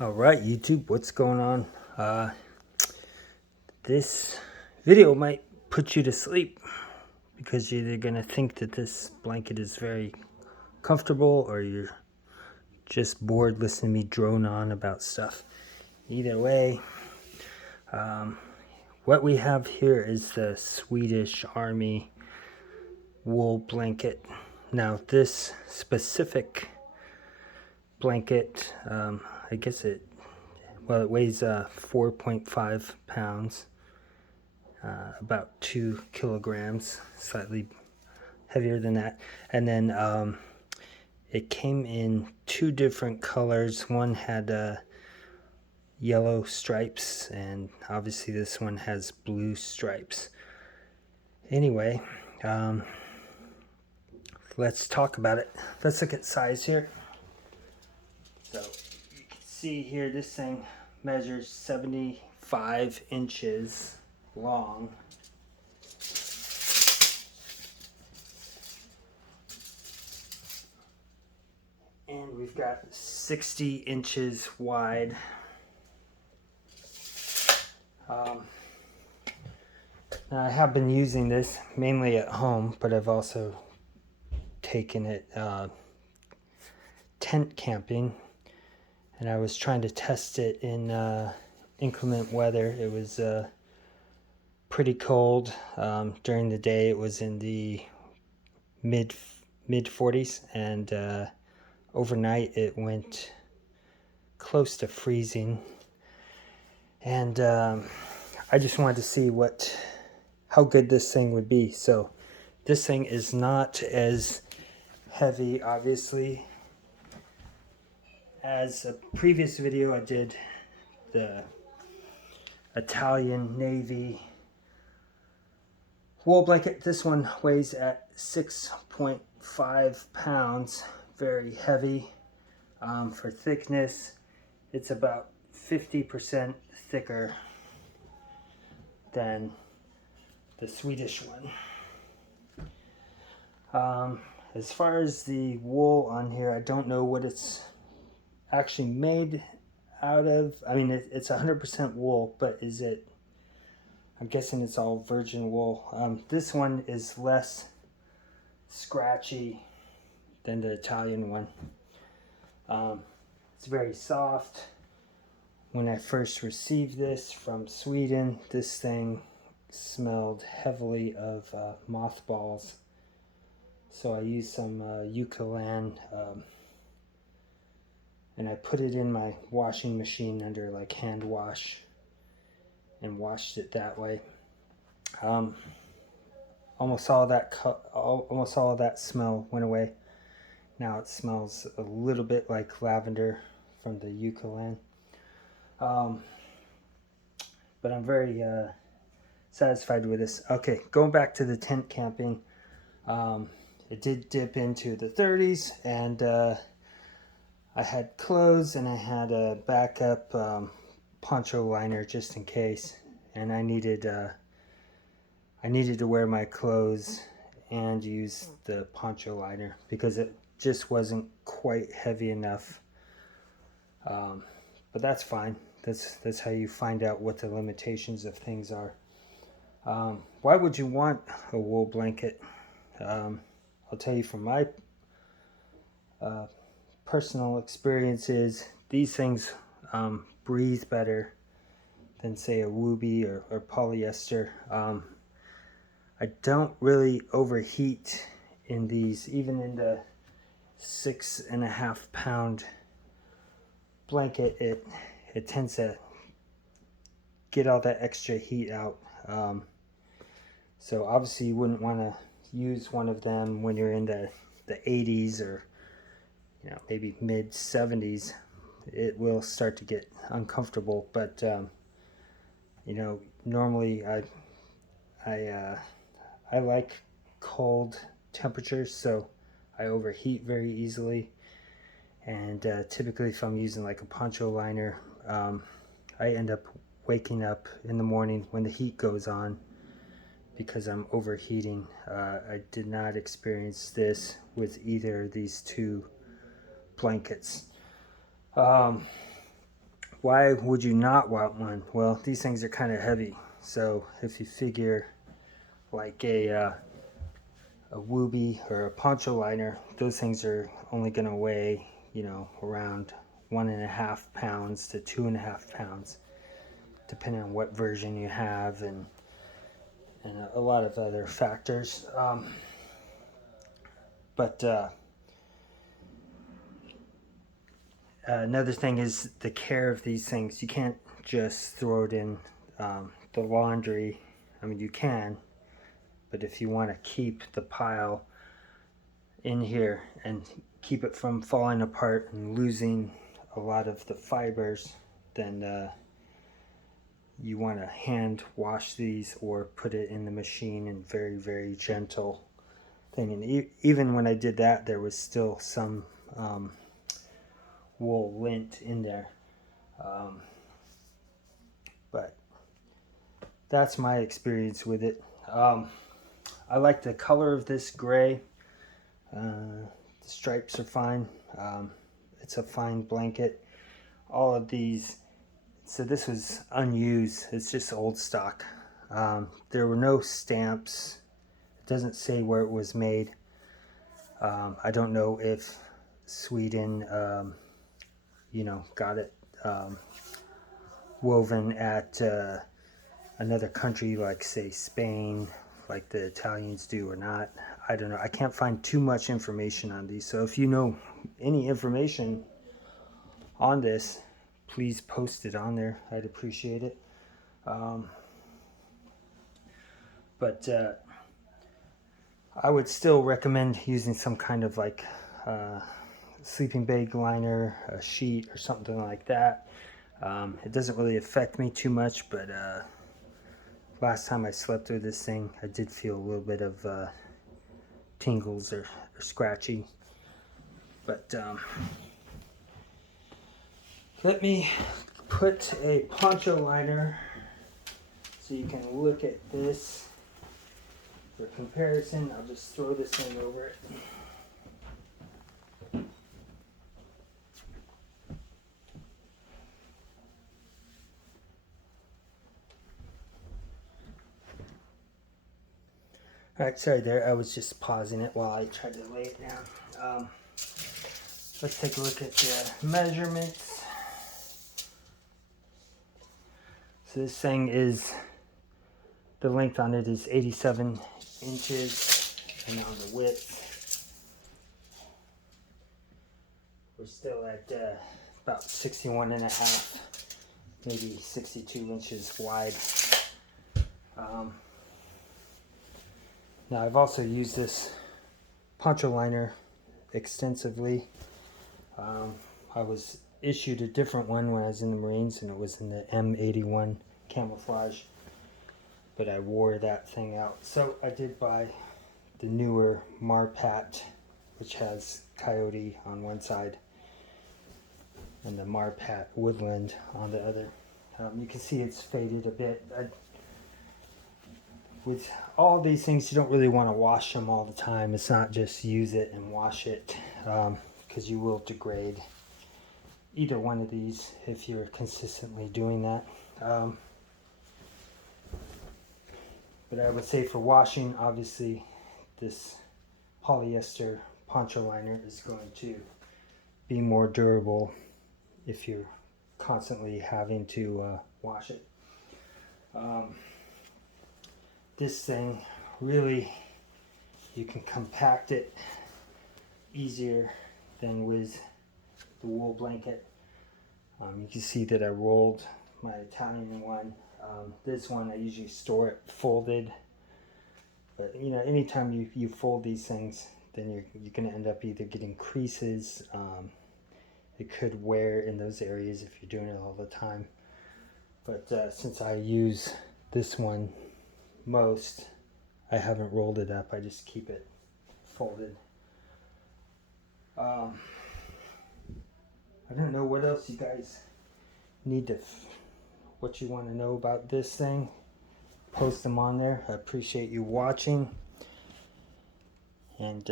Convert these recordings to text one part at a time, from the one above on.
All right, YouTube, what's going on? This video might put you to sleep because you're either going to think that this blanket is very comfortable or you're just bored listening to me drone on about stuff. Either way, what we have here is the Swedish Army wool blanket. Now, this specific blanket, I guess it weighs 4.5 pounds, about 2 kilograms, slightly heavier than that. And then it came in 2 different colors. One had yellow stripes, and obviously this one has blue stripes. Anyway, let's talk about it. Let's look at size here. So you can see here, this thing measures 75 inches long. And we've got 60 inches wide. Now I have been using this mainly at home, but I've also taken it tent camping, and I was trying to test it in inclement weather. It was pretty cold. During the day it was in the mid 40s, and overnight it went close to freezing. And I just wanted to see how good this thing would be. So this thing is not as heavy, obviously, as a previous video I did, the Italian Navy wool blanket. This one weighs at 6.5 pounds, very heavy. For thickness, it's about 50% thicker than the Swedish one. As far as the wool on here, I don't know what it's actually made out of. I mean, it's 100% wool, but I'm guessing it's all virgin wool. This one is less scratchy than the Italian one. It's very soft. When I first received this from Sweden, this thing smelled heavily of mothballs. So I used some Eucalan, and I put it in my washing machine under like hand wash and washed it that way. Almost all of that smell went away. Now it smells a little bit like lavender from the Eucalan. But I'm very satisfied with this. Okay, going back to the tent camping. It did dip into the 30s, and I had clothes and I had a backup poncho liner just in case, and I needed to wear my clothes and use the poncho liner because it just wasn't quite heavy enough. But that's fine. That's how you find out what the limitations of things are. Why would you want a wool blanket? I'll tell you from my personal experiences, these things breathe better than, say, a Woobie or polyester. I don't really overheat in these, even in the 6.5 pound blanket. It tends to get all that extra heat out. So obviously you wouldn't want to use one of them when you're in the 80s or maybe mid 70s. It will start to get uncomfortable, but normally I like cold temperatures, so I overheat very easily. And typically if I'm using like a poncho liner, I end up waking up in the morning when the heat goes on because I'm overheating. I did not experience this with either of these two blankets. why would you not want one? Well, these things are kind of heavy. So if you figure like a Woobie or a poncho liner, those things are only going to weigh, you know, around 1.5 pounds to 2.5 pounds, depending on what version you have and a lot of other factors. But another thing is the care of these things. You can't just throw it in the laundry. I mean, you can, but if you want to keep the pile in here and keep it from falling apart and losing a lot of the fibers, then you want to hand wash these or put it in the machine in very, very gentle thing. And even when I did that, there was still some wool lint in there. But that's my experience with it. I like the color of this gray. The stripes are fine. It's a fine blanket. All of these, so this was unused. It's just Oldstock. There were no stamps. It doesn't say where it was made. I don't know if Sweden, you know, got it woven at another country like, say, Spain, like the Italians do or not. I don't know. I can't find too much information on these. So if you know any information on this, please post it on there. I'd appreciate it. But I would still recommend using some kind of like sleeping bag liner, a sheet or something like that. It doesn't really affect me too much, but last time I slept through this thing, I did feel a little bit of tingles or scratchy. But let me put a poncho liner so you can look at this for comparison. I'll just throw this thing over it. Alright, sorry there, I was just pausing it while I tried to lay it down. Let's take a look at the measurements. So this thing is, the length on it is 87 inches, and on the width, we're still at about 61.5, maybe 62 inches wide. Now I've also used this poncho liner extensively. I was issued a different one when I was in the Marines, and it was in the M81 camouflage, but I wore that thing out. So I did buy the newer Marpat, which has coyote on one side and the Marpat woodland on the other. You can see it's faded a bit. With all these things, you don't really want to wash them all the time. It's not just use it and wash it, because you will degrade either one of these if you're consistently doing that. But I would say for washing, obviously this polyester poncho liner is going to be more durable if you're constantly having to wash it. This thing, really, you can compact it easier than with the wool blanket. You can see that I rolled my Italian one. This one I usually store it folded, but you know, anytime you fold these things, then you're going to end up either getting creases. It could wear in those areas if you're doing it all the time. But since I use this one most, I haven't rolled it up. I just keep it folded. I don't know what else you guys need to, what you want to know about this thing. Post them on there. I appreciate you watching. And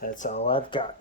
that's all I've got.